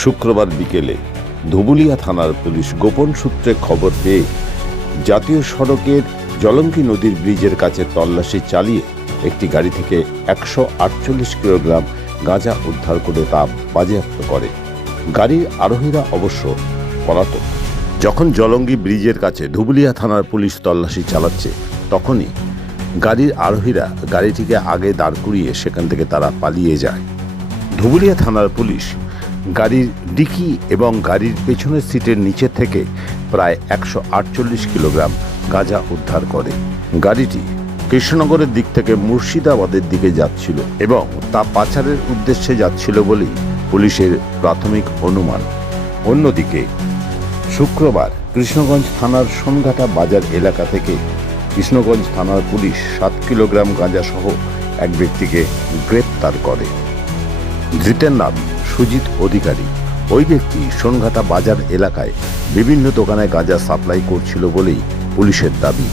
শুক্রবার বিকেলে ধুবুলিয়া থানার পুলিশ গোপন সূত্রে খবর পেয়ে জাতীয় সড়কের জলঙ্গি নদীর ব্রিজের কাছে তল্লাশি চালিয়ে একটি গাড়ি থেকে 148 কিলোগ্রাম গাঁজা উদ্ধার করে তা বাজেয়াপ্ত করে। গাড়ির আরোহীরা অবশ্য পলাতক। যখন জলঙ্গি ব্রিজের কাছে ধুবুলিয়া থানার পুলিশ তল্লাশি চালাচ্ছে, তখনই গাড়ির আরোহীরা গাড়িটিকে আগে দাঁড় করিয়ে সেখান থেকে তারা পালিয়ে যায়। ধুবুলিয়া থানার পুলিশ গাড়ির ডিকি এবং গাড়ির পেছনের সিটের নিচে থেকে প্রায় 148 কিলোগ্রাম গাঁজা উদ্ধার করে। গাড়িটি কৃষ্ণনগরের দিক থেকে মুর্শিদাবাদের দিকে যাচ্ছিল এবং তা পাচারের উদ্দেশ্যে যাচ্ছিল বলেই পুলিশের প্রাথমিক অনুমান। অন্যদিকে শুক্রবার কৃষ্ণগঞ্জ থানার সোনঘাটা বাজার এলাকা থেকে কৃষ্ণগঞ্জ থানার পুলিশ 7 কিলোগ্রাম গাঁজা সহ এক ব্যক্তিকে গ্রেপ্তার করে। ধৃতের নাম সুজিত অধিকারী। ওই ব্যক্তি সোনঘাটা বাজার এলাকায় বিভিন্ন দোকানে গাঁজা সাপ্লাই করছিল বলেই পুলিশের দাবি।